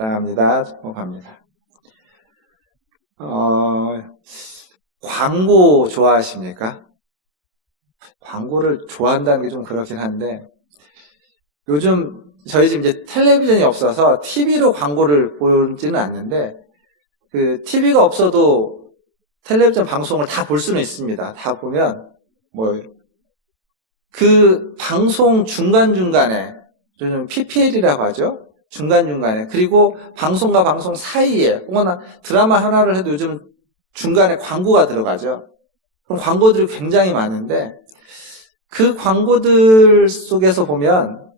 사랑합니다. 축복합니다. 광고 좋아하십니까? 광고를 좋아한다는 게 좀 그렇긴 한데, 요즘 저희 집 이제 텔레비전이 없어서 TV로 광고를 보지는 않는데, 그 TV가 없어도 텔레비전 방송을 다 볼 수는 있습니다. 다 보면, 그 방송 중간중간에, 요즘 PPL이라고 하죠? 중간중간에. 그리고 방송과 방송 사이에, 혹은 드라마 하나를 해도 요즘 중간에 광고가 들어가죠. 그럼 광고들이 굉장히 많은데, 그 광고들 속에서 보면,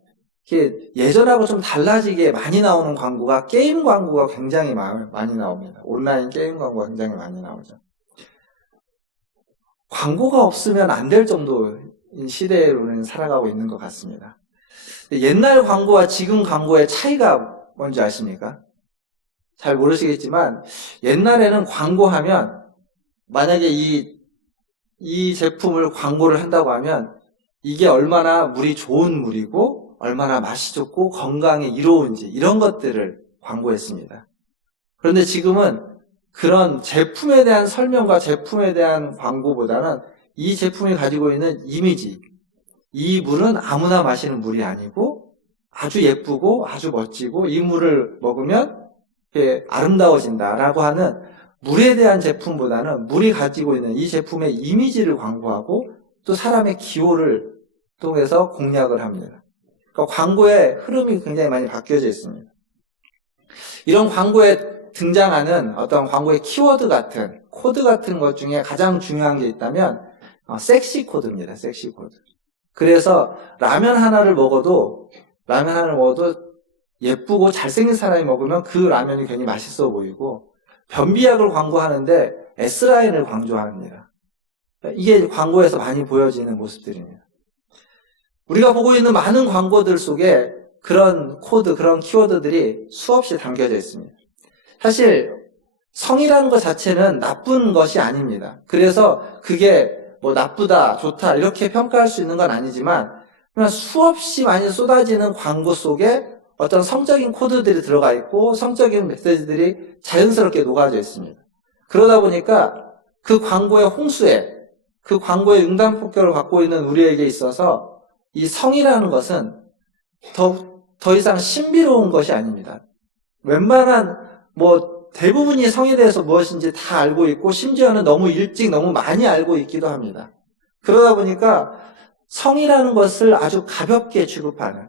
예전하고 좀 달라지게 많이 나오는 광고가 게임 광고가 굉장히 많이 나옵니다. 온라인 게임 광고가 굉장히 많이 나오죠. 광고가 없으면 안 될 정도인 시대에 우리는 살아가고 있는 것 같습니다. 옛날 광고와 지금 광고의 차이가 뭔지 아십니까? 잘 모르시겠지만 옛날에는 광고하면 만약에 이 제품을 광고를 한다고 하면 이게 얼마나 물이 좋은 물이고 얼마나 맛이 좋고 건강에 이로운지 이런 것들을 광고했습니다. 그런데 지금은 그런 제품에 대한 설명과 제품에 대한 광고보다는 이 제품이 가지고 있는 이미지, 이 물은 아무나 마시는 물이 아니고 아주 예쁘고 아주 멋지고 이 물을 먹으면 아름다워진다라고 하는 물에 대한 제품보다는 물이 가지고 있는 이 제품의 이미지를 광고하고 또 사람의 기호를 통해서 공략을 합니다. 그러니까 광고의 흐름이 굉장히 많이 바뀌어져 있습니다. 이런 광고에 등장하는 어떤 광고의 키워드 같은 코드 같은 것 중에 가장 중요한 게 있다면 섹시 코드입니다. 섹시 코드. 그래서 라면 하나를 먹어도 예쁘고 잘생긴 사람이 먹으면 그 라면이 괜히 맛있어 보이고 변비약을 광고하는데 S라인을 강조합니다. 이게 광고에서 많이 보여지는 모습들입니다. 우리가 보고 있는 많은 광고들 속에 그런 코드, 그런 키워드들이 수없이 담겨져 있습니다. 사실 성이라는 것 자체는 나쁜 것이 아닙니다. 그래서 그게 나쁘다, 좋다 이렇게 평가할 수 있는 건 아니지만 그냥 수없이 많이 쏟아지는 광고 속에 어떤 성적인 코드들이 들어가 있고 성적인 메시지들이 자연스럽게 녹아져 있습니다. 그러다 보니까 그 광고의 홍수에 그 광고의 융단폭격을 갖고 있는 우리에게 있어서 이 성이라는 것은 더 이상 신비로운 것이 아닙니다. 웬만한 대부분이 성에 대해서 무엇인지 다 알고 있고 심지어는 너무 일찍 너무 많이 알고 있기도 합니다. 그러다 보니까 성이라는 것을 아주 가볍게 취급하는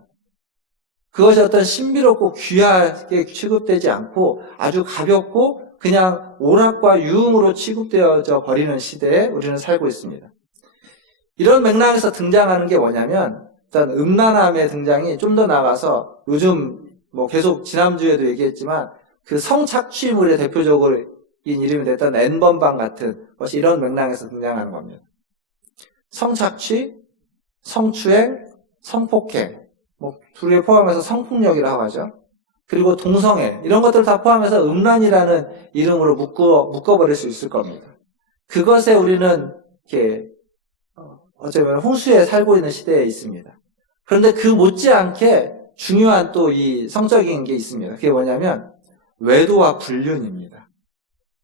그것이 어떤 신비롭고 귀하게 취급되지 않고 아주 가볍고 그냥 오락과 유흥으로 취급되어져 버리는 시대에 우리는 살고 있습니다. 이런 맥락에서 등장하는 게 뭐냐면 일단 음란함의 등장이 좀 더 나가서 요즘 계속 지난주에도 얘기했지만 그 성착취물의 대표적인 이름이 됐던 N번방 같은 것이 이런 맥락에서 등장하는 겁니다. 성착취, 성추행, 성폭행, 둘에 포함해서 성폭력이라고 하죠. 그리고 동성애 이런 것들을 다 포함해서 음란이라는 이름으로 묶어버릴 수 있을 겁니다. 그것에 우리는 어쩌면 홍수에 살고 있는 시대에 있습니다. 그런데 그 못지않게 중요한 또 이 성적인 게 있습니다. 그게 뭐냐면 외도와 불륜입니다.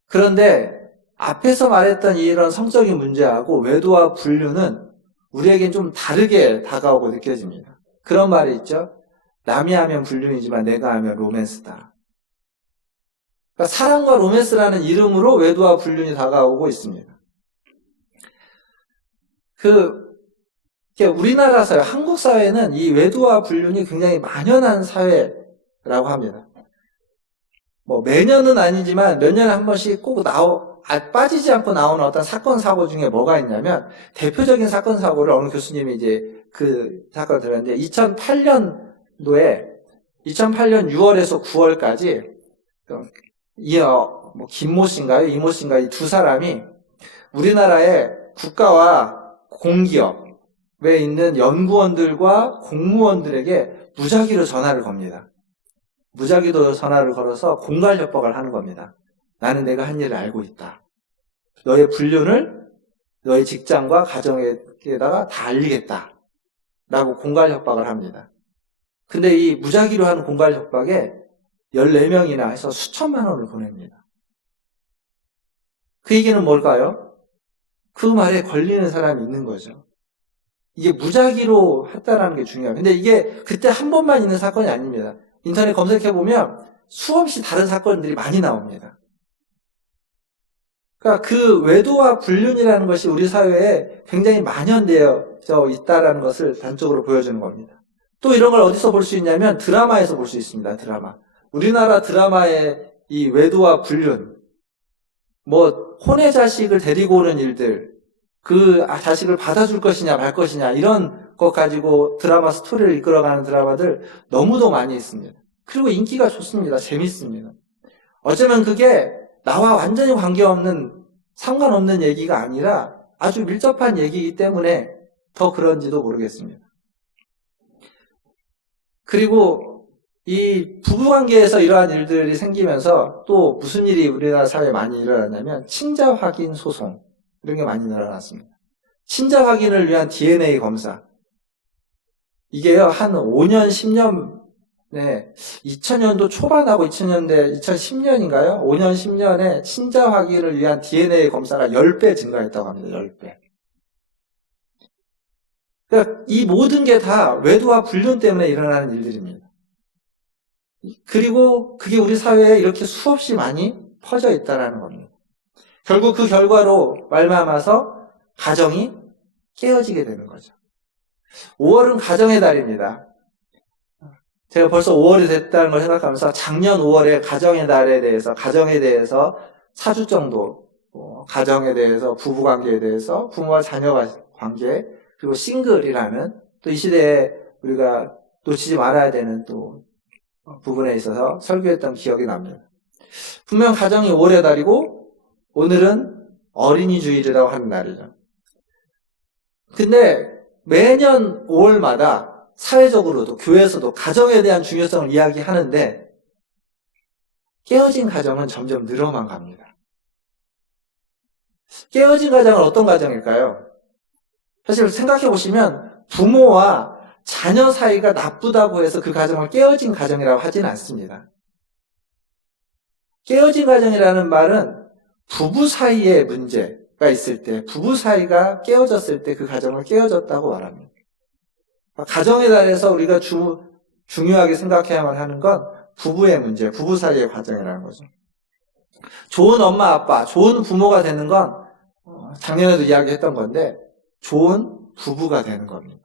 그런데 앞에서 말했던 이런 성적인 문제하고 외도와 불륜은 우리에겐 좀 다르게 다가오고 느껴집니다. 그런 말이 있죠. 남이 하면 불륜이지만 내가 하면 로맨스다. 그러니까 사랑과 로맨스라는 이름으로 외도와 불륜이 다가오고 있습니다. 우리나라 사회, 한국 사회는 이 외도와 불륜이 굉장히 만연한 사회라고 합니다. 매년은 아니지만 몇 년에 한 번씩 꼭 빠지지 않고 나오는 어떤 사건, 사고 중에 뭐가 있냐면, 대표적인 사건, 사고를 어느 교수님이 이제 그 사건을 들었는데, 2008년 6월에서 9월까지, 김모 씨인가요? 이모 씨인가요? 이 두 사람이 우리나라의 국가와 공기업에 있는 연구원들과 공무원들에게 무작위로 전화를 겁니다. 무작위로 전화를 걸어서 공갈 협박을 하는 겁니다. 나는 내가 한 일을 알고 있다. 너의 불륜을 너의 직장과 가정에다가 다 알리겠다. 라고 공갈 협박을 합니다. 근데 이 무작위로 하는 공갈 협박에 14명이나 해서 수천만 원을 보냅니다. 그 얘기는 뭘까요? 그 말에 걸리는 사람이 있는 거죠. 이게 무작위로 했다라는 게 중요해요. 근데 이게 그때 한 번만 있는 사건이 아닙니다. 인터넷 검색해보면 수없이 다른 사건들이 많이 나옵니다. 그러니까 그 외도와 불륜이라는 것이 우리 사회에 굉장히 만연되어 있다는 것을 단적으로 보여주는 겁니다. 또 이런 걸 어디서 볼 수 있냐면 드라마에서 볼 수 있습니다. 드라마. 우리나라 드라마의 이 외도와 불륜, 혼의 자식을 데리고 오는 일들, 그 자식을 받아줄 것이냐 말 것이냐 이런 것 가지고 드라마 스토리를 이끌어가는 드라마들 너무도 많이 있습니다. 그리고 인기가 좋습니다. 재밌습니다. 어쩌면 그게 나와 완전히 관계없는 상관없는 얘기가 아니라 아주 밀접한 얘기이기 때문에 더 그런지도 모르겠습니다. 그리고 이 부부관계에서 이러한 일들이 생기면서 또 무슨 일이 우리나라 사회에 많이 일어났냐면 친자 확인 소송 이런 게 많이 일어났습니다. 친자 확인을 위한 DNA 검사. 이게요, 한 5년, 10년, 2000년도 초반하고 2000년대, 2010년인가요? 5년, 10년에 친자 확인을 위한 DNA 검사가 10배 증가했다고 합니다. 10배. 그러니까 이 모든 게 다 외도와 불륜 때문에 일어나는 일들입니다. 그리고 그게 우리 사회에 이렇게 수없이 많이 퍼져 있다는 겁니다. 결국 그 결과로 말미암아서 가정이 깨어지게 되는 거죠. 5월은 가정의 달입니다. 제가 벌써 5월이 됐다는 걸 생각하면서 작년 5월에 가정의 달에 대해서, 가정에 대해서 4주 정도, 가정에 대해서, 부부관계에 대해서, 부모와 자녀 관계, 그리고 싱글이라는 또 이 시대에 우리가 놓치지 말아야 되는 또 부분에 있어서 설교했던 기억이 납니다. 분명 가정이 5월의 달이고 오늘은 어린이 주일이라고 하는 날이죠. 근데 매년 5월마다 사회적으로도 교회에서도 가정에 대한 중요성을 이야기하는데 깨어진 가정은 점점 늘어만 갑니다. 깨어진 가정은 어떤 가정일까요? 사실 생각해 보시면 부모와 자녀 사이가 나쁘다고 해서 그 가정을 깨어진 가정이라고 하지는 않습니다. 깨어진 가정이라는 말은 부부 사이에 문제가 있을 때, 부부 사이가 깨어졌을 때 그 가정을 깨어졌다고 말합니다. 가정에 대해서 우리가 중요하게 생각해야만 하는 건 부부의 문제, 부부 사이의 과정이라는 거죠. 좋은 엄마, 아빠, 좋은 부모가 되는 건 작년에도 이야기했던 건데 좋은 부부가 되는 겁니다.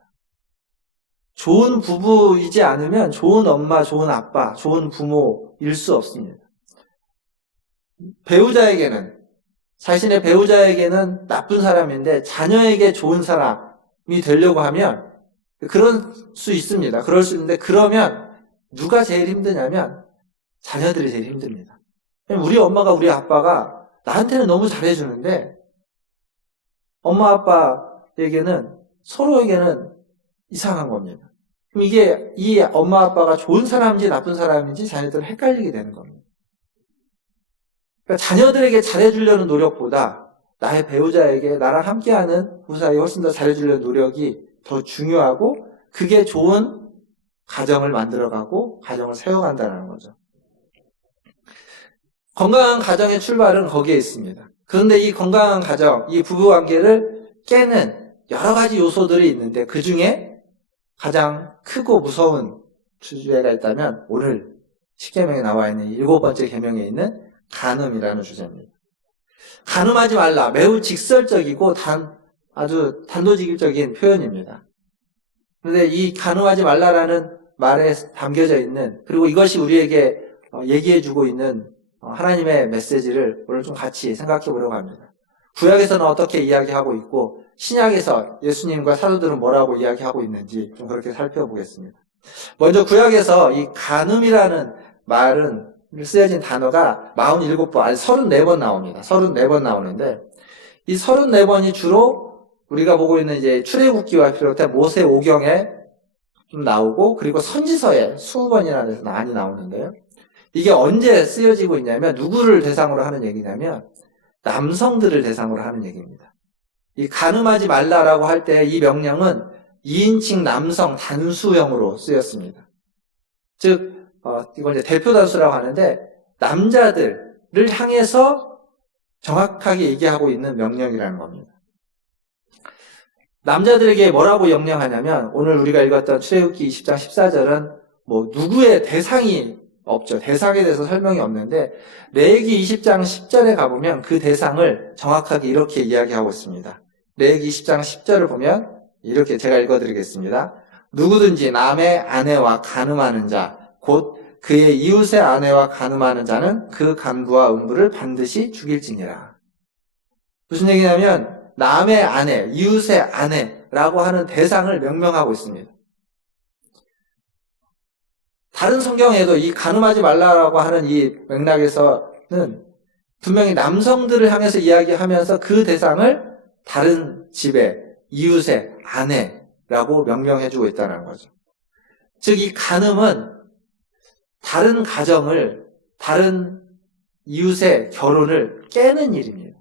좋은 부부이지 않으면 좋은 엄마, 좋은 아빠, 좋은 부모일 수 없습니다. 배우자에게는, 자신의 배우자에게는 나쁜 사람인데 자녀에게 좋은 사람이 되려고 하면 그럴 수 있습니다. 그럴 수 있는데 그러면 누가 제일 힘드냐면 자녀들이 제일 힘듭니다. 우리 엄마가 우리 아빠가 나한테는 너무 잘해주는데 엄마 아빠에게는 서로에게는 이상한 겁니다. 그럼 이게 이 엄마 아빠가 좋은 사람인지 나쁜 사람인지 자녀들은 헷갈리게 되는 겁니다. 그러니까 자녀들에게 잘해주려는 노력보다 나의 배우자에게 나랑 함께하는 부부 사이에 훨씬 더 잘해주려는 노력이 더 중요하고 그게 좋은 가정을 만들어가고 가정을 세워간다는 거죠. 건강한 가정의 출발은 거기에 있습니다. 그런데 이 건강한 가정, 이 부부관계를 깨는 여러 가지 요소들이 있는데 그 중에 가장 크고 무서운 주제가 있다면 오늘 10계명에 나와 있는 7번째 계명에 있는 간음이라는 주제입니다. 간음하지 말라. 매우 직설적이고 아주 단도직입적인 표현입니다. 그런데 이 간음하지 말라라는 말에 담겨져 있는, 그리고 이것이 우리에게 얘기해주고 있는 하나님의 메시지를 오늘 좀 같이 생각해 보려고 합니다. 구약에서는 어떻게 이야기하고 있고 신약에서 예수님과 사도들은 뭐라고 이야기하고 있는지 좀 그렇게 살펴보겠습니다. 먼저 구약에서 이 간음이라는 말은 쓰여진 단어가 47번, 아니 34번 나옵니다. 34번 나오는데 이 34번이 주로 우리가 보고 있는 이제 출애굽기와 비롯해 모세 오경에 좀 나오고 그리고 선지서에 20번이나 돼서 많이 나오는데요. 이게 언제 쓰여지고 있냐면 누구를 대상으로 하는 얘기냐면 남성들을 대상으로 하는 얘기입니다. 이 간음하지 말라라고 할 때 이 명령은 2인칭 남성 단수형으로 쓰였습니다. 즉 이걸 이제 대표 단수라고 하는데 남자들을 향해서 정확하게 얘기하고 있는 명령이라는 겁니다. 남자들에게 뭐라고 명령하냐면 오늘 우리가 읽었던 출애굽기 20장 14절은 뭐 누구의 대상이 없죠. 대상에 대해서 설명이 없는데 레위기 20장 10절에 가보면 그 대상을 정확하게 이렇게 이야기하고 있습니다. 레위기 20장 10절을 보면 이렇게 제가 읽어드리겠습니다. 누구든지 남의 아내와 간음하는 자, 곧 그의 이웃의 아내와 간음하는 자는 그 간부와 음부를 반드시 죽일지니라. 무슨 얘기냐면 남의 아내, 이웃의 아내라고 하는 대상을 명명하고 있습니다. 다른 성경에도 이 간음하지 말라라고 하는 이 맥락에서는 분명히 남성들을 향해서 이야기하면서 그 대상을 다른 집의 이웃의 아내라고 명명해주고 있다는 거죠. 즉, 이 간음은 다른 가정을, 다른 이웃의 결혼을 깨는 일입니다.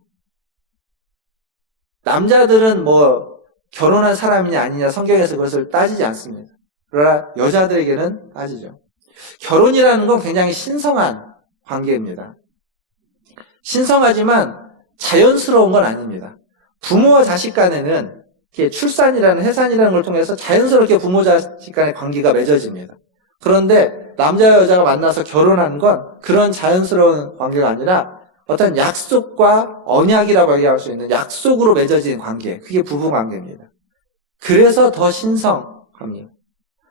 남자들은 뭐 결혼한 사람이냐 아니냐 성경에서 그것을 따지지 않습니다. 그러나 여자들에게는 따지죠. 결혼이라는 건 굉장히 신성한 관계입니다. 신성하지만 자연스러운 건 아닙니다. 부모와 자식 간에는 출산이라는 해산이라는 걸 통해서 자연스럽게 부모 자식 간의 관계가 맺어집니다. 그런데 남자와 여자가 만나서 결혼하는 건 그런 자연스러운 관계가 아니라 어떤 약속과 언약이라고 얘기할 수 있는 약속으로 맺어진 관계, 그게 부부 관계입니다. 그래서 더 신성합니다.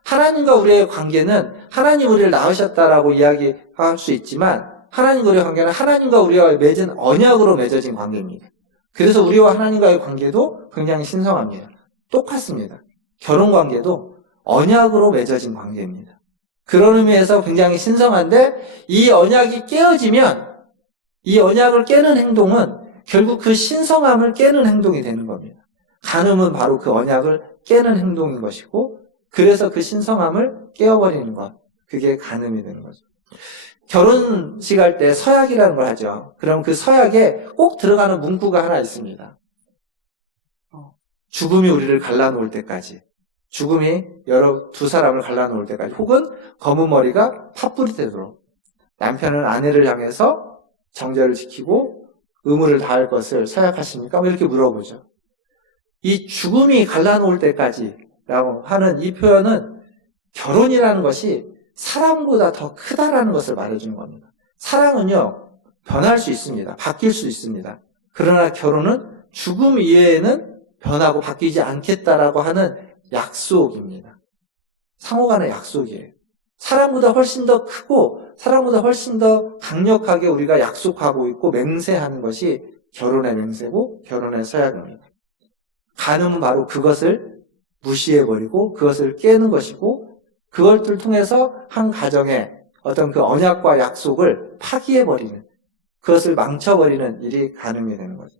하나님과 우리의 관계는 하나님 우리를 낳으셨다라고 이야기할 수 있지만 하나님과 우리의 관계는 하나님과 우리와 맺은 언약으로 맺어진 관계입니다. 그래서 우리와 하나님과의 관계도 굉장히 신성합니다. 똑같습니다. 결혼 관계도 언약으로 맺어진 관계입니다. 그런 의미에서 굉장히 신성한데 이 언약이 깨어지면 이 언약을 깨는 행동은 결국 그 신성함을 깨는 행동이 되는 겁니다. 간음은 바로 그 언약을 깨는 행동인 것이고 그래서 그 신성함을 깨어버리는 것, 그게 간음이 되는 거죠. 결혼식 할 때 서약이라는 걸 하죠. 그럼 그 서약에 꼭 들어가는 문구가 하나 있습니다. 죽음이 우리를 갈라놓을 때까지, 죽음이 두 사람을 갈라놓을 때까지, 혹은 검은 머리가 팥불이 되도록 남편은 아내를 향해서 정절을 지키고 의무를 다할 것을 서약하십니까? 이렇게 물어보죠. 이 죽음이 갈라놓을 때까지라고 하는 이 표현은 결혼이라는 것이 사랑보다 더 크다라는 것을 말해주는 겁니다. 사랑은요, 변할 수 있습니다. 바뀔 수 있습니다. 그러나 결혼은 죽음 이외에는 변하고 바뀌지 않겠다라고 하는 약속입니다. 상호 간의 약속이에요. 사랑보다 훨씬 더 크고 사랑보다 훨씬 더 강력하게 우리가 약속하고 있고 맹세하는 것이 결혼의 맹세고 결혼의 서약입니다. 간음은 바로 그것을 무시해버리고 그것을 깨는 것이고 그것을 통해서 한 가정의 어떤 그 언약과 약속을 파기해버리는, 그것을 망쳐버리는 일이 간음이 되는 거죠.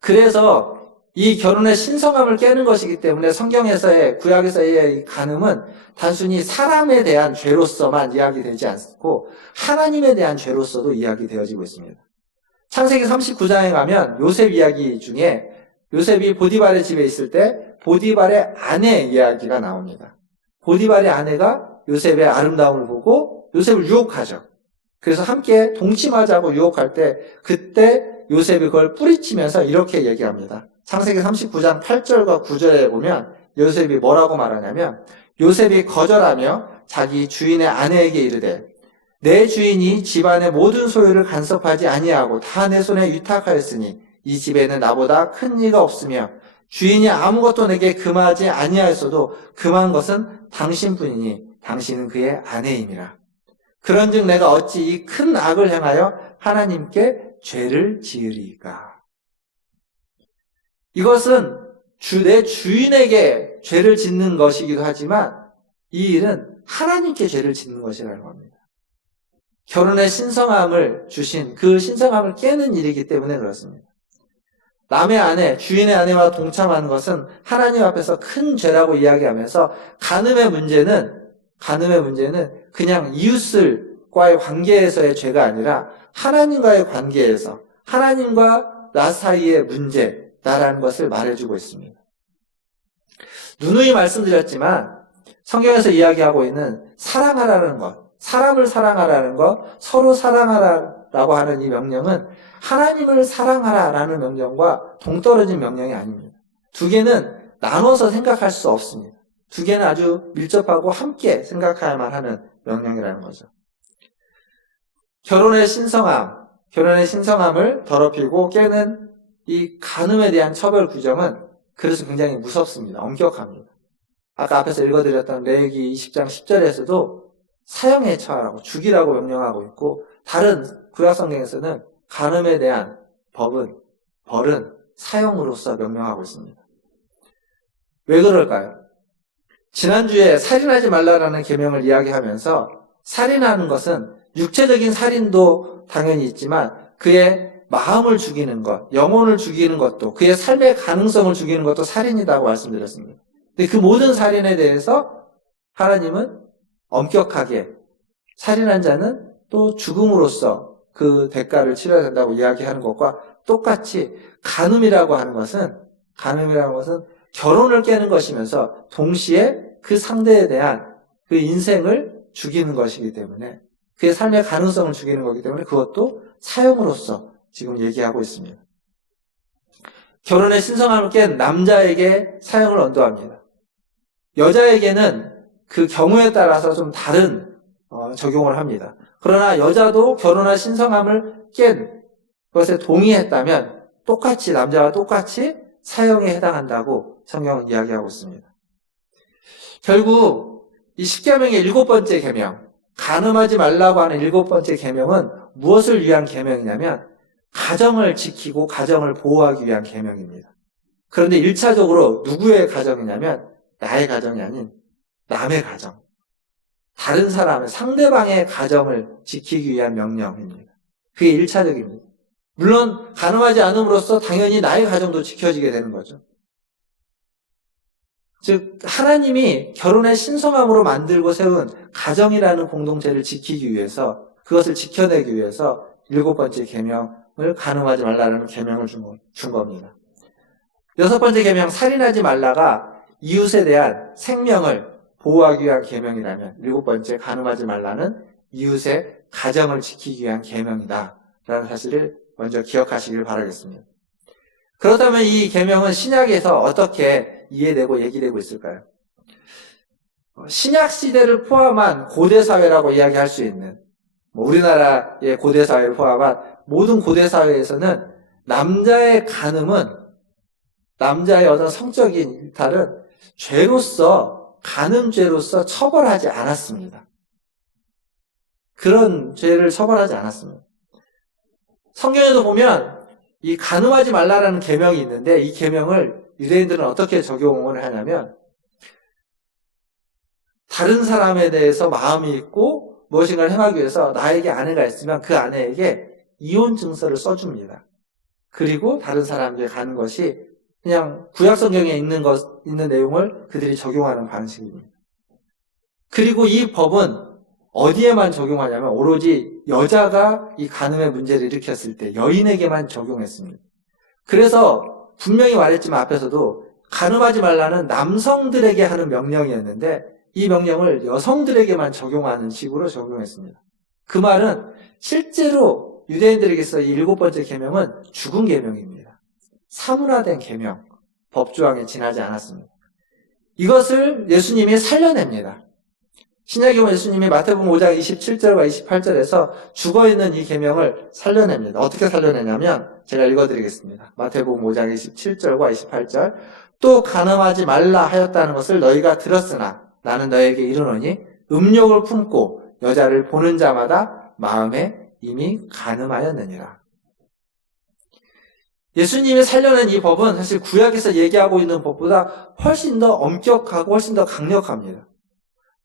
그래서 이 결혼의 신성함을 깨는 것이기 때문에 성경에서의, 구약에서의 이 간음은 단순히 사람에 대한 죄로서만 이야기되지 않고 하나님에 대한 죄로서도 이야기되어지고 있습니다. 창세기 39장에 가면 요셉 이야기 중에 요셉이 보디발의 집에 있을 때 보디발의 아내 이야기가 나옵니다. 보디발의 아내가 요셉의 아름다움을 보고 요셉을 유혹하죠. 그래서 함께 동침하자고 유혹할 때 그때 요셉이 그걸 뿌리치면서 이렇게 얘기합니다. 창세기 39장 8절과 9절에 보면 요셉이 뭐라고 말하냐면 요셉이 거절하며 자기 주인의 아내에게 이르되 내 주인이 집안의 모든 소유를 간섭하지 아니하고 다 내 손에 위탁하였으니 이 집에는 나보다 큰 이가 없으며 주인이 아무것도 내게 금하지 아니하였어도 금한 것은 당신뿐이니 당신은 그의 아내임이라. 그런즉 내가 어찌 이 큰 악을 행하여 하나님께 죄를 지으리까. 이것은 내 주인에게 죄를 짓는 것이기도 하지만 이 일은 하나님께 죄를 짓는 것이라는 겁니다. 결혼의 신성함을 주신 그 신성함을 깨는 일이기 때문에 그렇습니다. 남의 아내, 주인의 아내와 동참하는 것은 하나님 앞에서 큰 죄라고 이야기하면서 간음의 문제는 그냥 이웃과의 관계에서의 죄가 아니라 하나님과의 관계에서 하나님과 나 사이의 문제다라는 것을 말해주고 있습니다. 누누이 말씀드렸지만 성경에서 이야기하고 있는 사랑하라는 것, 사람을 사랑하라는 것, 서로 사랑하라라고 하는 이 명령은 하나님을 사랑하라라는 명령과 동떨어진 명령이 아닙니다. 두 개는 나눠서 생각할 수 없습니다. 두 개는 아주 밀접하고 함께 생각해야만 하는 명령이라는 거죠. 결혼의 신성함을 더럽히고 깨는 이 간음에 대한 처벌 규정은 그래서 굉장히 무섭습니다. 엄격합니다. 아까 앞에서 읽어드렸던 레위기 20장 10절에서도 사형에 처하라고 죽이라고 명령하고 있고, 다른 구약 성경에서는 간음에 대한 벌은 사형으로서 명령하고 있습니다. 왜 그럴까요? 지난주에 살인하지 말라라는 계명을 이야기하면서 살인하는 것은 육체적인 살인도 당연히 있지만 그의 마음을 죽이는 것, 영혼을 죽이는 것도, 그의 삶의 가능성을 죽이는 것도 살인이라고 말씀드렸습니다. 근데 그 모든 살인에 대해서 하나님은 엄격하게 살인한 자는 또 죽음으로써 그 대가를 치러야 된다고 이야기하는 것과 똑같이 간음이라고 하는 것은 결혼을 깨는 것이면서 동시에 그 상대에 대한 그 인생을 죽이는 것이기 때문에, 그의 삶의 가능성을 죽이는 거기 때문에 그것도 사형으로서 지금 얘기하고 있습니다. 결혼의 신성함을 깬 남자에게 사형을 언도합니다. 여자에게는 그 경우에 따라서 좀 다른 적용을 합니다. 그러나 여자도 결혼의 신성함을 깬 것에 동의했다면 남자와 똑같이 사형에 해당한다고 성경은 이야기하고 있습니다. 결국 이 십계명의 7번째 계명, 간음하지 말라고 하는 7번째 계명은 무엇을 위한 계명이냐면 가정을 지키고 가정을 보호하기 위한 계명입니다. 그런데 1차적으로 누구의 가정이냐면 나의 가정이 아닌 남의 가정, 다른 사람의, 상대방의 가정을 지키기 위한 명령입니다. 그게 1차적입니다. 물론 간음하지 않음으로써 당연히 나의 가정도 지켜지게 되는 거죠. 즉 하나님이 결혼의 신성함으로 만들고 세운 가정이라는 공동체를 지키기 위해서, 그것을 지켜내기 위해서 7번째 계명을 간음하지 말라는 계명을 준 겁니다. 6번째 계명 살인하지 말라가 이웃에 대한 생명을 보호하기 위한 계명이라면 7번째 간음하지 말라는 이웃의 가정을 지키기 위한 계명이다 라는 사실을 먼저 기억하시길 바라겠습니다. 그렇다면 이 계명은 신약에서 어떻게 이해되고 얘기되고 있을까요? 신약 시대를 포함한 고대 사회라고 이야기할 수 있는, 우리나라의 고대 사회를 포함한 모든 고대 사회에서는 남자의 간음은, 남자의 어떤 성적인 일탈은 간음죄로서 처벌하지 않았습니다. 그런 죄를 처벌하지 않았습니다. 성경에도 보면 이 간음하지 말라라는 계명이 있는데, 이 계명을 유대인들은 어떻게 적용을 하냐면, 다른 사람에 대해서 마음이 있고 무엇인가를 행하기 위해서 나에게 아내가 있으면 그 아내에게 이혼 증서를 써줍니다. 그리고 다른 사람에게 가는 것이 그냥 구약 성경에 있는 내용을 그들이 적용하는 방식입니다. 그리고 이 법은 어디에만 적용하냐면 오로지 여자가 이 간음의 문제를 일으켰을 때 여인에게만 적용했습니다. 그래서 분명히 말했지만 앞에서도 간음하지 말라는 남성들에게 하는 명령이었는데 이 명령을 여성들에게만 적용하는 식으로 적용했습니다. 그 말은 실제로 유대인들에게서 이 7번째 계명은 죽은 계명입니다. 사문화된 계명, 법조항에 지나지 않았습니다. 이것을 예수님이 살려냅니다. 신약에 보면 예수님이 마태복음 5장 27절과 28절에서 죽어있는 이 계명을 살려냅니다. 어떻게 살려내냐면 제가 읽어드리겠습니다. 마태복음 5장 27절과 28절. 또 간음하지 말라 하였다는 것을 너희가 들었으나 나는 너에게 이르노니 음욕을 품고 여자를 보는 자마다 마음에 이미 간음하였느니라. 예수님이 살려낸 이 법은 사실 구약에서 얘기하고 있는 법보다 훨씬 더 엄격하고 훨씬 더 강력합니다.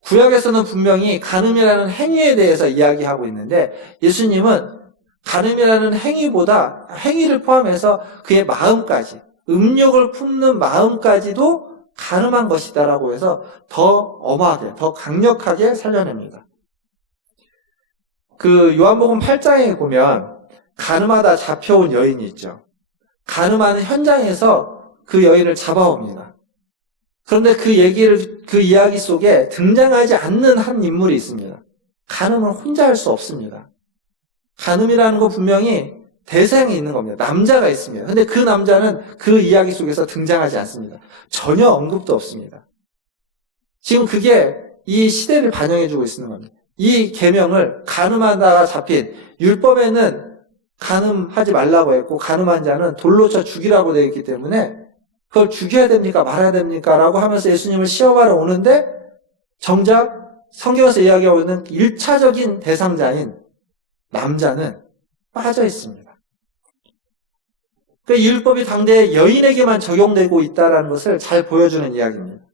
구약에서는 분명히 간음이라는 행위에 대해서 이야기하고 있는데 예수님은 간음이라는 행위보다 행위를 포함해서 그의 마음까지, 음욕을 품는 마음까지도 간음한 것이다라고 해서 더 엄하게, 더 강력하게 살려냅니다. 그 요한복음 8장에 보면 간음하다 잡혀온 여인이 있죠. 간음하는 현장에서 그 여인을 잡아옵니다. 그런데 그 이야기 속에 등장하지 않는 한 인물이 있습니다. 간음을 혼자 할 수 없습니다. 간음이라는 거 분명히 대상이 있는 겁니다. 남자가 있습니다. 근데 그 남자는 그 이야기 속에서 등장하지 않습니다. 전혀 언급도 없습니다. 지금 그게 이 시대를 반영해주고 있는 겁니다. 이 계명을 간음하다가 잡힌 율법에는 간음하지 말라고 했고 간음한 자는 돌로 쳐 죽이라고 되어 있기 때문에 그걸 죽여야 됩니까 말아야 됩니까 라고 하면서 예수님을 시험하러 오는데 정작 성경에서 이야기하고 있는 1차적인 대상자인 남자는 빠져 있습니다. 그 율법이 당대 여인에게만 적용되고 있다는 것을 잘 보여주는 이야기입니다.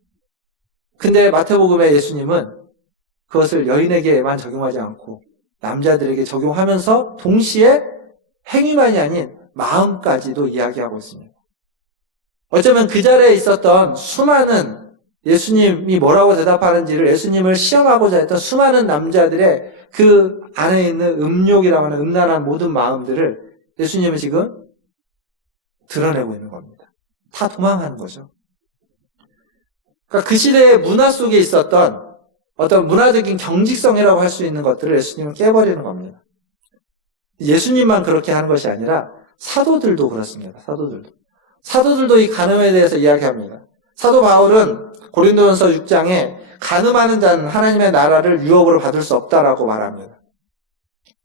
근데 마태복음의 예수님은 그것을 여인에게만 적용하지 않고 남자들에게 적용하면서 동시에 행위만이 아닌 마음까지도 이야기하고 있습니다. 어쩌면 그 자리에 있었던 수많은 예수님이 뭐라고 대답하는지를 예수님을 시험하고자 했던 수많은 남자들의 그 안에 있는 음욕이라고 하는 음란한 모든 마음들을 예수님은 지금 드러내고 있는 겁니다. 다 도망하는 거죠. 그러니까 그 시대의 문화 속에 있었던 어떤 문화적인 경직성이라고 할 수 있는 것들을 예수님은 깨버리는 겁니다. 예수님만 그렇게 하는 것이 아니라 사도들도 그렇습니다. 사도들도 이 간음에 대해서 이야기합니다. 사도 바울은 고린도전서 6장에 간음하는 자는 하나님의 나라를 유업으로 받을 수 없다라고 말합니다.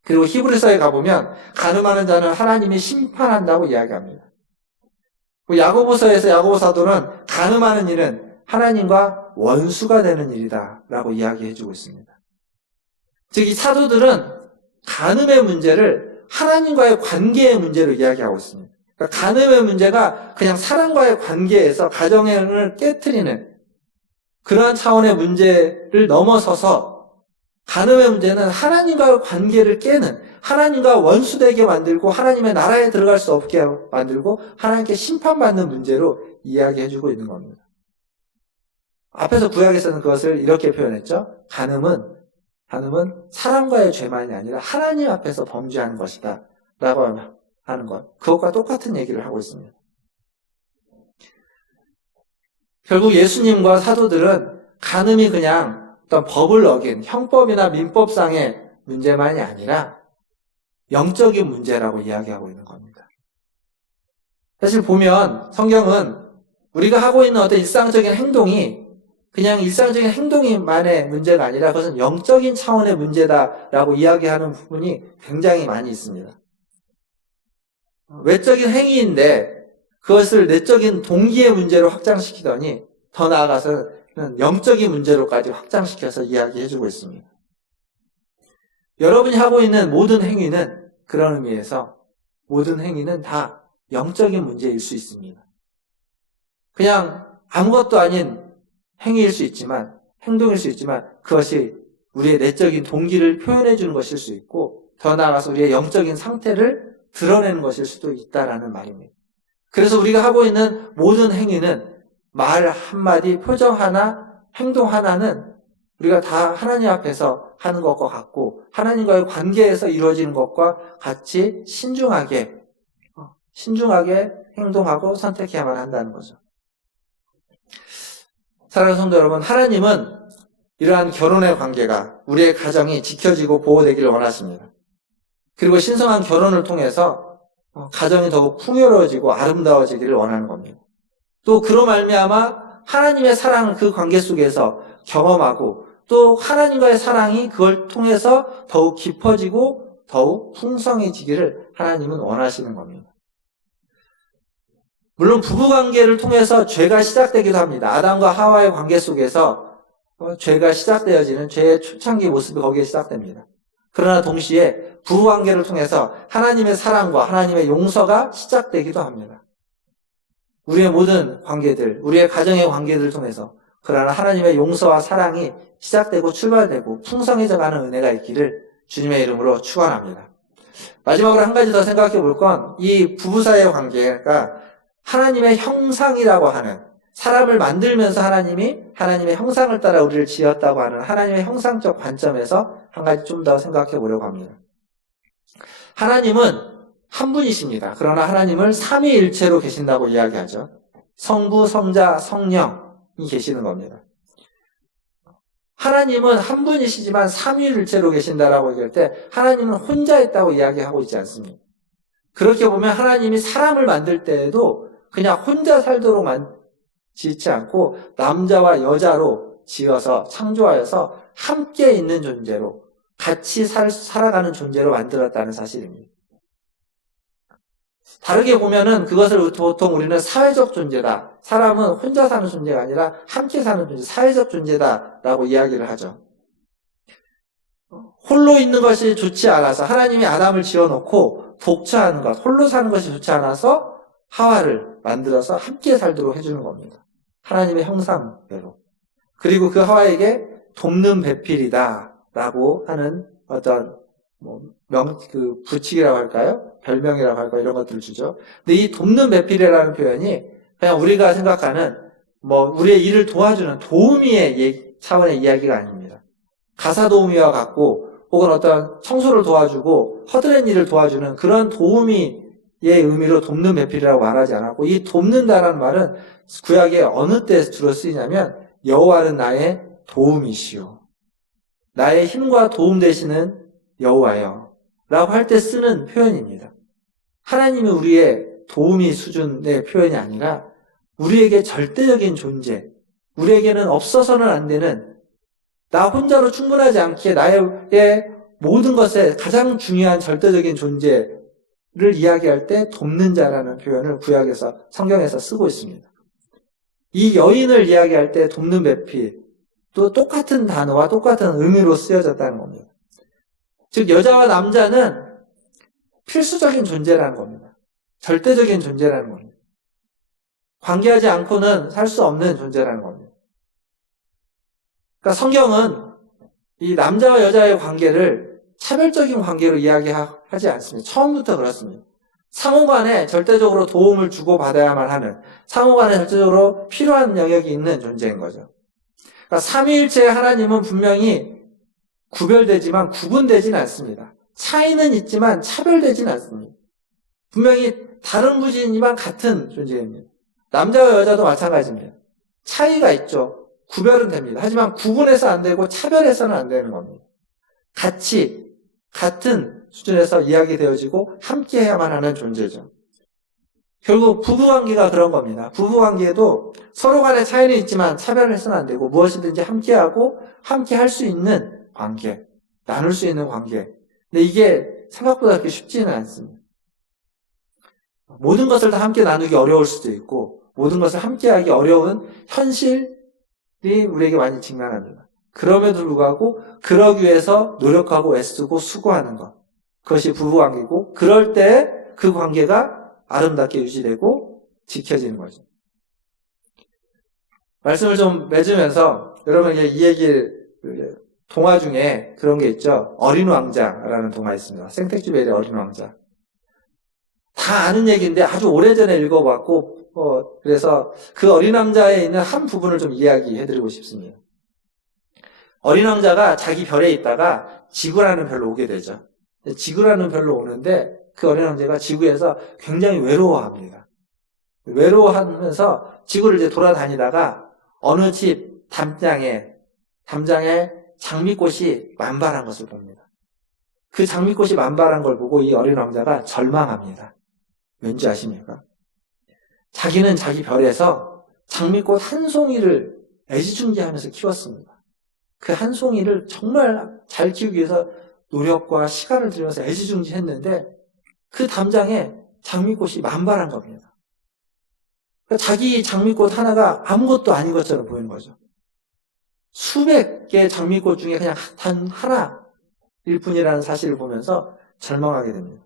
그리고 히브리서에 가보면 간음하는 자는 하나님이 심판한다고 이야기합니다. 야고보서에서 야고보 사도는 간음하는 일은 하나님과 원수가 되는 일이다 라고 이야기해주고 있습니다. 즉 이 사도들은 간음의 문제를 하나님과의 관계의 문제로 이야기하고 있습니다. 그러니까 간음의 문제가 그냥 사람과의 관계에서 가정을 깨트리는 그러한 차원의 문제를 넘어서서 간음의 문제는 하나님과의 관계를 깨는 하나님과 원수되게 만들고 하나님의 나라에 들어갈 수 없게 만들고 하나님께 심판받는 문제로 이야기해주고 있는 겁니다. 앞에서 구약에서는 그것을 이렇게 표현했죠. 간음은 사람과의 죄만이 아니라 하나님 앞에서 범죄하는 것이다 라고 하는 것. 그것과 똑같은 얘기를 하고 있습니다. 결국 예수님과 사도들은 간음이 그냥 어떤 법을 어긴 형법이나 민법상의 문제만이 아니라 영적인 문제라고 이야기하고 있는 겁니다. 사실 보면 성경은 우리가 하고 있는 어떤 일상적인 행동이 그냥 일상적인 행동만의 문제가 아니라 그것은 영적인 차원의 문제다라고 이야기하는 부분이 굉장히 많이 있습니다. 외적인 행위인데 그것을 내적인 동기의 문제로 확장시키더니 더 나아가서는 영적인 문제로까지 확장시켜서 이야기해주고 있습니다. 여러분이 하고 있는 모든 행위는 그런 의미에서 모든 행위는 다 영적인 문제일 수 있습니다. 그냥 아무것도 아닌 행위일 수 있지만 행동일 수 있지만 그것이 우리의 내적인 동기를 표현해 주는 것일 수 있고 더 나아가서 우리의 영적인 상태를 드러내는 것일 수도 있다라는 말입니다. 그래서 우리가 하고 있는 모든 행위는 말 한마디, 표정 하나, 행동 하나는 우리가 다 하나님 앞에서 하는 것과 같고 하나님과의 관계에서 이루어지는 것과 같이 신중하게 행동하고 선택해야만 한다는 거죠. 사랑하는 성도 여러분, 하나님은 이러한 결혼의 관계가 우리의 가정이 지켜지고 보호되기를 원하십니다. 그리고 신성한 결혼을 통해서 가정이 더욱 풍요로워지고 아름다워지기를 원하는 겁니다. 또 그로 말미암아 하나님의 사랑을 그 관계 속에서 경험하고 또 하나님과의 사랑이 그걸 통해서 더욱 깊어지고 더욱 풍성해지기를 하나님은 원하시는 겁니다. 물론 부부관계를 통해서 죄가 시작되기도 합니다. 아담과 하와의 관계 속에서 죄가 시작되어지는 죄의 초창기 모습이 거기에 시작됩니다. 그러나 동시에 부부관계를 통해서 하나님의 사랑과 하나님의 용서가 시작되기도 합니다. 우리의 모든 관계들, 우리의 가정의 관계들을 통해서 그러나 하나님의 용서와 사랑이 시작되고 출발되고 풍성해져가는 은혜가 있기를 주님의 이름으로 축원합니다. 마지막으로 한 가지 더 생각해 볼 건 이 부부 사이의 관계가 하나님의 형상이라고 하는 사람을 만들면서 하나님이 하나님의 형상을 따라 우리를 지었다고 하는 하나님의 형상적 관점에서 한 가지 좀 더 생각해 보려고 합니다. 하나님은 한 분이십니다. 그러나 하나님을 삼위일체로 계신다고 이야기하죠. 성부, 성자, 성령 계시는 겁니다. 하나님은 한 분이시지만 삼위일체로 계신다라고 얘기할 때 하나님은 혼자 있다고 이야기하고 있지 않습니다. 그렇게 보면 하나님이 사람을 만들 때에도 그냥 혼자 살도록 짓지 않고 남자와 여자로 지어서 창조하여서 함께 있는 존재로 같이 살아가는 존재로 만들었다는 사실입니다. 다르게 보면은 그것을 보통 우리는 사회적 존재다. 사람은 혼자 사는 존재가 아니라 함께 사는 존재, 사회적 존재다라고 이야기를 하죠. 홀로 있는 것이 좋지 않아서 하나님이 아담을 지어놓고 독처하는 것, 홀로 사는 것이 좋지 않아서 하와를 만들어서 함께 살도록 해주는 겁니다. 하나님의 형상대로. 그리고 그 하와에게 돕는 배필이다라고 하는 어떤 부칙이라고 할까요? 별명이라고 할까요? 이런 것들을 주죠. 근데 이 돕는 배필이라는 표현이 그냥 우리가 생각하는 우리의 일을 도와주는 도우미의 차원의 이야기가 아닙니다. 가사 도우미와 같고 혹은 어떤 청소를 도와주고 허드렛 일을 도와주는 그런 도우미의 의미로 돕는 배필이라고 말하지 않았고, 이 돕는다라는 말은 구약에 어느 때 주로 쓰이냐면 여호와는 나의 도움이시오, 나의 힘과 도움 되시는 여호와여 라고 할 때 쓰는 표현입니다. 하나님이 우리의 도우미 수준의 표현이 아니라 우리에게 절대적인 존재, 우리에게는 없어서는 안 되는, 나 혼자로 충분하지 않기에 나의 모든 것에 가장 중요한 절대적인 존재를 이야기할 때 돕는 자라는 표현을 구약에서, 성경에서 쓰고 있습니다. 이 여인을 이야기할 때 돕는 배필, 또 똑같은 단어와 똑같은 의미로 쓰여졌다는 겁니다. 즉 여자와 남자는 필수적인 존재라는 겁니다. 절대적인 존재라는 겁니다. 관계하지 않고는 살 수 없는 존재라는 겁니다. 그러니까 성경은 이 남자와 여자의 관계를 차별적인 관계로 이야기하지 않습니다. 처음부터 그렇습니다. 상호간에 절대적으로 도움을 주고받아야만 하는, 상호간에 절대적으로 필요한 영역이 있는 존재인 거죠. 그러니까 삼위일체의 하나님은 분명히 구별되지만 구분되지는 않습니다. 차이는 있지만 차별되지는 않습니다. 분명히 다른 부지이지만 같은 존재입니다. 남자와 여자도 마찬가지입니다. 차이가 있죠. 구별은 됩니다. 하지만 구분해서 안 되고 차별해서는 안 되는 겁니다. 같이 같은 수준에서 이야기되어지고 함께해야만 하는 존재죠. 결국 부부관계가 그런 겁니다. 부부관계도 서로 간의 차이는 있지만 차별해서는 안 되고 무엇이든지 함께하고 함께할 수 있는 관계, 나눌 수 있는 관계. 근데 이게 생각보다 그렇게 쉽지는 않습니다. 모든 것을 다 함께 나누기 어려울 수도 있고 모든 것을 함께하기 어려운 현실이 우리에게 많이 직면합니다. 그럼에도 불구하고 그러기 위해서 노력하고 애쓰고 수고하는 것, 그것이 부부관계고, 그럴 때 그 관계가 아름답게 유지되고 지켜지는 거죠. 말씀을 좀 맺으면서 여러분 이 얘기를, 동화 중에 그런 게 있죠. 어린 왕자라는 동화 있습니다. 생텍쥐베리의 어린 왕자. 다 아는 얘기인데 아주 오래전에 읽어봤고, 그래서 그 어린 왕자에 있는 한 부분을 좀 이야기해드리고 싶습니다. 어린 왕자가 자기 별에 있다가 지구라는 별로 오게 되죠. 지구라는 별로 오는데 그 어린 왕자가 지구에서 굉장히 외로워합니다. 외로워하면서 지구를 이제 돌아다니다가 어느 집 담장에 장미꽃이 만발한 것을 봅니다. 그 장미꽃이 만발한 걸 보고 이 어린 왕자가 절망합니다. 왠지 아십니까? 자기는 자기 별에서 장미꽃 한 송이를 애지중지하면서 키웠습니다. 그 한 송이를 정말 잘 키우기 위해서 노력과 시간을 들이면서 애지중지했는데 그 담장에 장미꽃이 만발한 겁니다. 그러니까 자기 장미꽃 하나가 아무것도 아닌 것처럼 보이는 거죠. 수백 개의 장미꽃 중에 그냥 단 하나일 뿐이라는 사실을 보면서 절망하게 됩니다.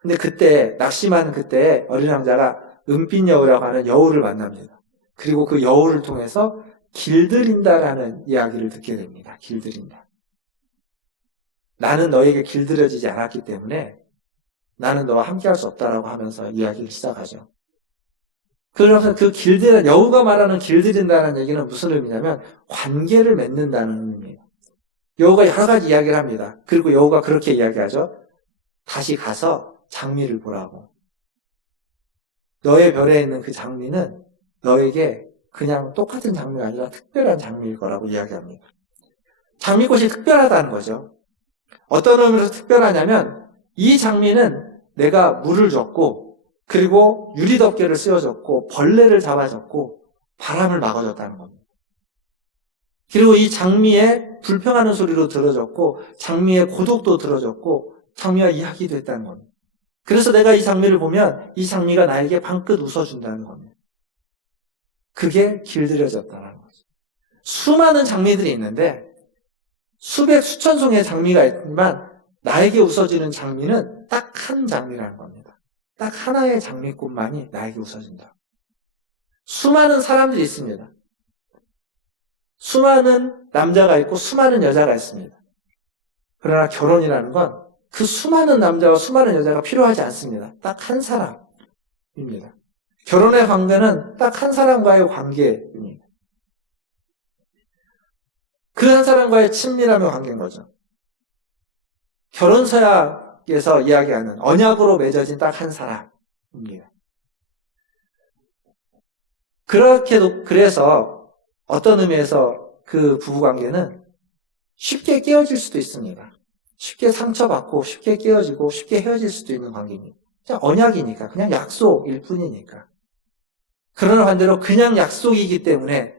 근데 그때, 낙심한 그때 어린 왕자가 은빛 여우라고 하는 여우를 만납니다. 그리고 그 여우를 통해서 길들인다라는 이야기를 듣게 됩니다. 길들인다. 나는 너에게 길들여지지 않았기 때문에 나는 너와 함께 할 수 없다라고 하면서 이야기를 시작하죠. 그러면서 그 여우가 말하는 길들인다는 얘기는 무슨 의미냐면 관계를 맺는다는 의미예요. 여우가 여러 가지 이야기를 합니다. 그리고 여우가 그렇게 이야기하죠. 다시 가서 장미를 보라고. 너의 별에 있는 그 장미는 너에게 그냥 똑같은 장미가 아니라 특별한 장미일 거라고 이야기합니다. 장미꽃이 특별하다는 거죠. 어떤 의미에서 특별하냐면 이 장미는 내가 물을 줬고 그리고 유리덮개를 씌워줬고 벌레를 잡아줬고 바람을 막아줬다는 겁니다. 그리고 이 장미의 불평하는 소리로 들어줬고 장미의 고독도 들어줬고 장미와 이야기도 했다는 겁니다. 그래서 내가 이 장미를 보면 이 장미가 나에게 방긋 웃어준다는 겁니다. 그게 길들여졌다는 거죠. 수많은 장미들이 있는데 수백 수천 송의 장미가 있지만 나에게 웃어주는 장미는 딱 한 장미라는 겁니다. 딱 하나의 장미꽃만이 나에게 웃어준다. 수많은 사람들이 있습니다. 수많은 남자가 있고 수많은 여자가 있습니다. 그러나 결혼이라는 건 그 수많은 남자와 수많은 여자가 필요하지 않습니다. 딱 한 사람입니다. 결혼의 관계는 딱 한 사람과의 관계입니다. 그 한 사람과의 친밀함의 관계인 거죠. 결혼서약에서 이야기하는 언약으로 맺어진 딱 한 사람입니다. 그래서 어떤 의미에서 그 부부관계는 쉽게 깨어질 수도 있습니다. 쉽게 상처받고 쉽게 깨어지고 쉽게 헤어질 수도 있는 관계입니다. 그냥 언약이니까, 그냥 약속일 뿐이니까. 그러나 반대로 그냥 약속이기 때문에,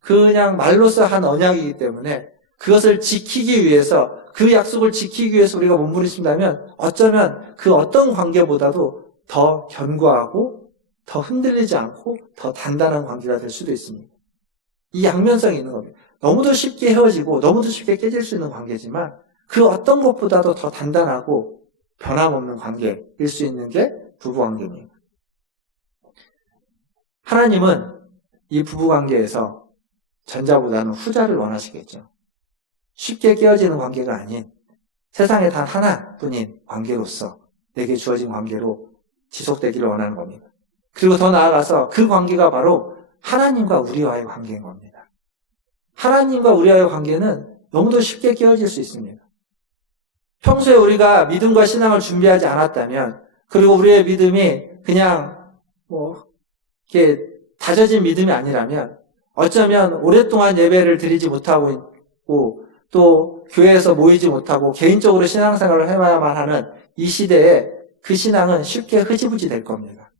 그냥 말로써 한 언약이기 때문에 그것을 지키기 위해서, 그 약속을 지키기 위해서 우리가 몸부림친다면 어쩌면 그 어떤 관계보다도 더 견고하고 더 흔들리지 않고 더 단단한 관계가 될 수도 있습니다. 이 양면성이 있는 겁니다. 너무도 쉽게 헤어지고 너무도 쉽게 깨질 수 있는 관계지만 그 어떤 것보다도 더 단단하고 변함없는 관계일 수 있는 게 부부관계입니다. 하나님은 이 부부관계에서 전자보다는 후자를 원하시겠죠. 쉽게 깨어지는 관계가 아닌 세상에 단 하나뿐인 관계로서 내게 주어진 관계로 지속되기를 원하는 겁니다. 그리고 더 나아가서 그 관계가 바로 하나님과 우리와의 관계인 겁니다. 하나님과 우리와의 관계는 너무도 쉽게 깨어질 수 있습니다. 평소에 우리가 믿음과 신앙을 준비하지 않았다면, 그리고 우리의 믿음이 그냥 이렇게 다져진 믿음이 아니라면, 어쩌면 오랫동안 예배를 드리지 못하고 있고, 또 교회에서 모이지 못하고 개인적으로 신앙생활을 해야만 하는 이 시대에 그 신앙은 쉽게 흐지부지 될 겁니다.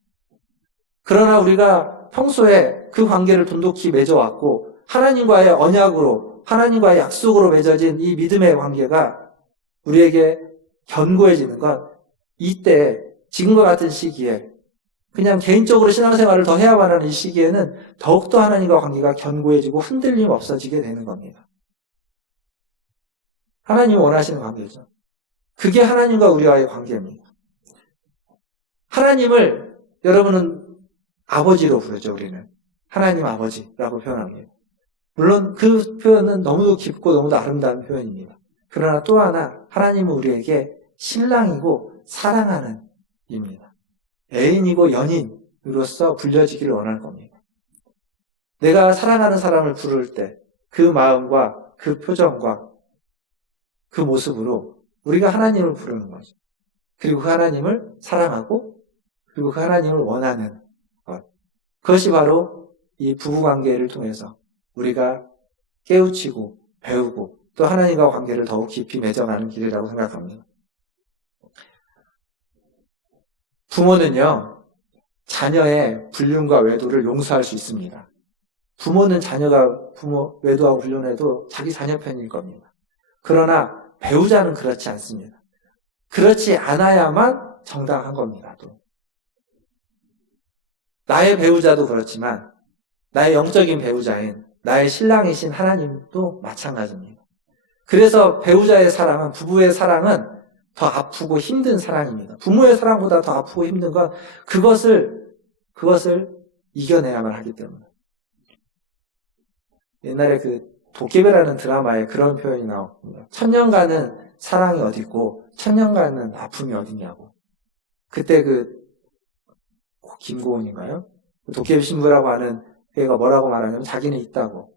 그러나 우리가 평소에 그 관계를 돈독히 맺어왔고 하나님과의 언약으로, 하나님과의 약속으로 맺어진 이 믿음의 관계가 우리에게 견고해지는 건 이때, 지금과 같은 시기에, 그냥 개인적으로 신앙생활을 더 해야만 하는 이 시기에는 더욱더 하나님과 관계가 견고해지고 흔들림 없어지게 되는 겁니다. 하나님이 원하시는 관계죠. 그게 하나님과 우리와의 관계입니다. 하나님을 여러분은 아버지로 부르죠, 우리는. 하나님 아버지라고 표현합니다. 물론 그 표현은 너무도 깊고 너무도 아름다운 표현입니다. 그러나 또 하나, 하나님은 우리에게 신랑이고 사랑하는 입니다. 애인이고 연인으로서 불려지기를 원할 겁니다. 내가 사랑하는 사람을 부를 때 그 마음과 그 표정과 그 모습으로 우리가 하나님을 부르는 거죠. 그리고 그 하나님을 사랑하고 그리고 그 하나님을 원하는 것. 그것이 바로 이 부부관계를 통해서 우리가 깨우치고 배우고 또 하나님과 관계를 더욱 깊이 맺어가는 길이라고 생각합니다. 부모는요, 자녀의 불륜과 외도를 용서할 수 있습니다. 부모는 자녀가 외도하고 불륜해도 자기 자녀 편일 겁니다. 그러나 배우자는 그렇지 않습니다. 그렇지 않아야만 정당한 겁니다. 또. 나의 배우자도 그렇지만 나의 영적인 배우자인 나의 신랑이신 하나님도 마찬가지입니다. 그래서 배우자의 사랑은, 부부의 사랑은 더 아프고 힘든 사랑입니다. 부모의 사랑보다 더 아프고 힘든 건 그것을 이겨내야만 하기 때문에. 옛날에 그 도깨비라는 드라마에 그런 표현이 나옵니다. 천년간은 사랑이 어딨고 천년간은 아픔이 어디냐고. 그때 김고은인가요? 도깨비 신부라고 하는 애가 뭐라고 말하냐면 자기는 있다고.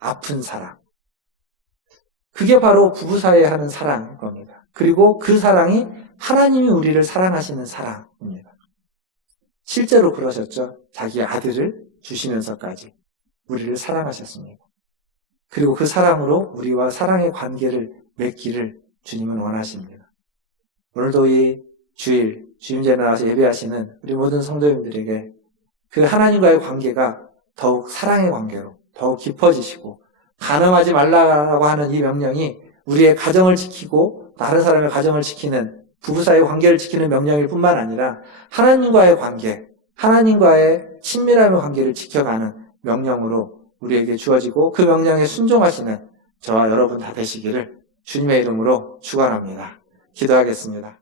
아픈 사랑. 그게 바로 부부 사이에 하는 사랑일 겁니다. 그리고 그 사랑이 하나님이 우리를 사랑하시는 사랑입니다. 실제로 그러셨죠. 자기 아들을 주시면서까지 우리를 사랑하셨습니다. 그리고 그 사랑으로 우리와 사랑의 관계를 맺기를 주님은 원하십니다. 오늘도 이 주일, 주임제에 나와서 예배하시는 우리 모든 성도님들에게 그 하나님과의 관계가 더욱 사랑의 관계로 더욱 깊어지시고, 간음하지 말라고 하는 이 명령이 우리의 가정을 지키고 다른 사람의 가정을 지키는, 부부 사이의 관계를 지키는 명령일 뿐만 아니라 하나님과의 관계, 하나님과의 친밀함의 관계를 지켜가는 명령으로 우리에게 주어지고, 그 명령에 순종하시는 저와 여러분 다 되시기를 주님의 이름으로 축원합니다. 기도하겠습니다.